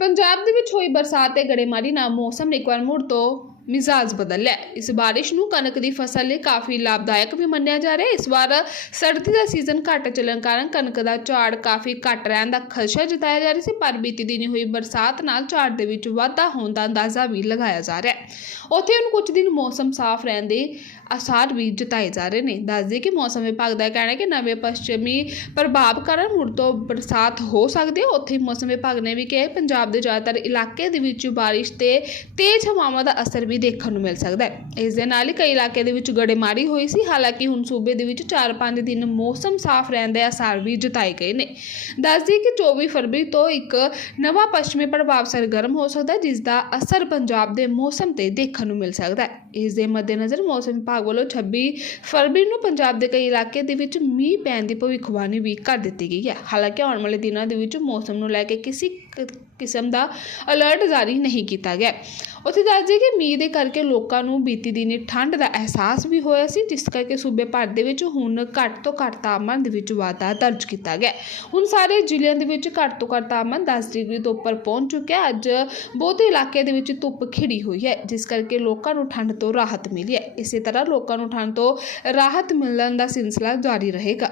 ਪੰਜਾਬ ਦੇ ਵਿੱਚ ਹੋਈ ਬਰਸਾਤ ਤੇ ਗੜੇਮਾਰੀ ਨਾਲ ਮੌਸਮ ਨੇ ਇੱਕ ਵਾਰ ਮੁੜ ਤੋਂ ਮਿਜ਼ਾਜ ਬਦਲਿਆ ਇਸ ਬਾਰਿਸ਼ ਨੂੰ ਕਣਕ ਦੀ ਫਸਲ ਲਈ ਕਾਫੀ ਲਾਭਦਾਇਕ ਵੀ ਮੰਨਿਆ ਜਾ ਰਿਹਾ ਇਸ ਵਾਰ ਸਰਦੀ ਦਾ ਸੀਜ਼ਨ ਘੱਟ ਚੱਲਣ ਕਾਰਨ ਕਣਕ ਦਾ ਝਾੜ ਕਾਫੀ ਘੱਟ ਰਹਿਣ ਦਾ ਖਦਸ਼ਾ ਜਤਾਇਆ ਜਾ ਰਿਹਾ ਸੀ, ਪਰ ਬੀਤੀ ਦਿਨੀ ਹੋਈ ਬਰਸਾਤ ਨਾਲ ਝਾੜ ਦੇ ਵਿੱਚ ਵਾਧਾ ਹੋਣ ਦਾ ਅੰਦਾਜ਼ਾ ਵੀ ਲਗਾਇਆ ਜਾ ਰਿਹਾ ਹੈ। ਉੱਥੇ ਹੁਣ ਕੁਝ ਦਿਨ ਮੌਸਮ ਸਾਫ਼ ਰਹਿਣ ਦੇ ਆਸਾਰ ਵੀ ਜਤਾਏ ਜਾ ਰਹੇ ਨੇ। ਦੱਸਦੇ ਕਿ ਮੌਸਮ ਵਿਭਾਗ ਦਾ ਕਹਿਣਾ ਹੈ ਕਿ ਨਵੇਂ ਪੱਛਮੀ ਪ੍ਰਭਾਵ ਕਾਰਨ ਮੁੜ ਤੋਂ ਬਰਸਾਤ ਹੋ ਸਕਦੀ ਹੈ। ਉੱਥੇ ਮੌਸਮ ਵਿਭਾਗ ਨੇ ਵੀ ਕਿਹਾ ਪੰਜਾਬ ਦੇ ਜ਼ਿਆਦਾਤਰ ਇਲਾਕੇ ਦੇ ਵਿੱਚ ਬਾਰਿਸ਼ ਤੇ ਤੇਜ਼ ਹਵਾਵਾਂ ਦਾ ਅਸਰ ਵੀ ਦੇਖਣ ਨੂੰ ਮਿਲ ਸਕਦਾ ਹੈ। ਇਸ ਦੇ ਨਾਲ ਹੀ ਕਈ ਇਲਾਕੇ ਦੇ ਵਿੱਚ ਗੜੇਮਾਰੀ ਹੋਈ ਸੀ। ਹਾਲਾਂਕਿ ਹੁਣ ਸੂਬੇ ਦੇ ਵਿੱਚ 4-5 ਦਿਨ ਮੌਸਮ ਸਾਫ਼ ਰਹਿਣ ਦੇ ਆਸਾਰ ਵੀ ਜਤਾਏ ਗਏ ਨੇ। ਦੱਸਦੀ ਕਿ 24 ਫਰਵਰੀ ਤੋਂ ਇੱਕ ਨਵਾਂ ਪੱਛਮੀ ਪ੍ਰਭਾਵ ਸਰਗਰਮ ਹੋ ਸਕਦਾ ਹੈ, ਜਿਸ ਦਾ ਅਸਰ ਪੰਜਾਬ ਦੇ ਮੌਸਮ ਤੇ ਦੇਖਣ ਨੂੰ ਮਿਲ ਸਕਦਾ ਹੈ। ਇਸ ਦੇ ਮੱਦੇਨਜ਼ਰ ਮੌਸਮ ਵਿਭਾਗ ਵੱਲੋਂ 26 ਫਰਵਰੀ ਨੂੰ ਪੰਜਾਬ ਦੇ ਕਈ ਇਲਾਕੇ ਦੇ ਵਿੱਚ ਮੀਂਹ ਪੈਣ ਦੀ ਭਵਿੱਖਬਾਣੀ ਵੀ ਕਰ ਦਿੱਤੀ ਗਈ ਹੈ। ਹਾਲਾਂਕਿ ਆਉਣ ਵਾਲੇ ਦਿਨਾਂ ਦੇ ਵਿੱਚ ਮੌਸਮ ਨੂੰ ਲੈ ਕੇ ਕਿਸੇ ਕਿਸਮ ਦਾ ਅਲਰਟ ਜਾਰੀ ਨਹੀਂ ਕੀਤਾ ਗਿਆ। ਉੱਥੇ ਦੱਸਦੇ ਕਿ ਮੀਂਹ ਦੇ ਕਰਕੇ ਲੋਕਾਂ ਨੂੰ ਬੀਤੀ ਦਿਨੀ ਠੰਡ ਦਾ ਅਹਿਸਾਸ ਵੀ ਹੋਇਆ ਸੀ, ਜਿਸ ਕਰਕੇ ਸੂਬੇ ਭਰ ਦੇ ਵਿੱਚ ਹੁਣ ਘੱਟ ਤੋਂ ਘੱਟ ਤਾਪਮਾਨ ਦੇ ਵਿੱਚ ਵਾਧਾ ਦਰਜ ਕੀਤਾ ਗਿਆ। ਹੁਣ ਸਾਰੇ ਜ਼ਿਲ੍ਹਿਆਂ ਦੇ ਵਿੱਚ ਘੱਟ ਤੋਂ ਘੱਟ ਤਾਪਮਾਨ 10 ਡਿਗਰੀ ਤੋਂ ਉੱਪਰ ਪਹੁੰਚ ਚੁੱਕਿਆ ਅੱਜ ਬਹੁਤੇ ਇਲਾਕੇ ਦੇ ਵਿੱਚ ਧੁੱਪ ਖਿੜੀ ਹੋਈ ਹੈ, ਜਿਸ ਕਰਕੇ ਲੋਕਾਂ ਨੂੰ ਠੰਡ ਤੋਂ ਰਾਹਤ ਮਿਲੀ ਹੈ। ਇਸੇ ਤਰ੍ਹਾਂ ਲੋਕਾਂ ਨੂੰ ਠੰਡ ਤੋਂ ਰਾਹਤ ਮਿਲਣ ਦਾ ਸਿਲਸਿਲਾ ਜਾਰੀ ਰਹੇਗਾ।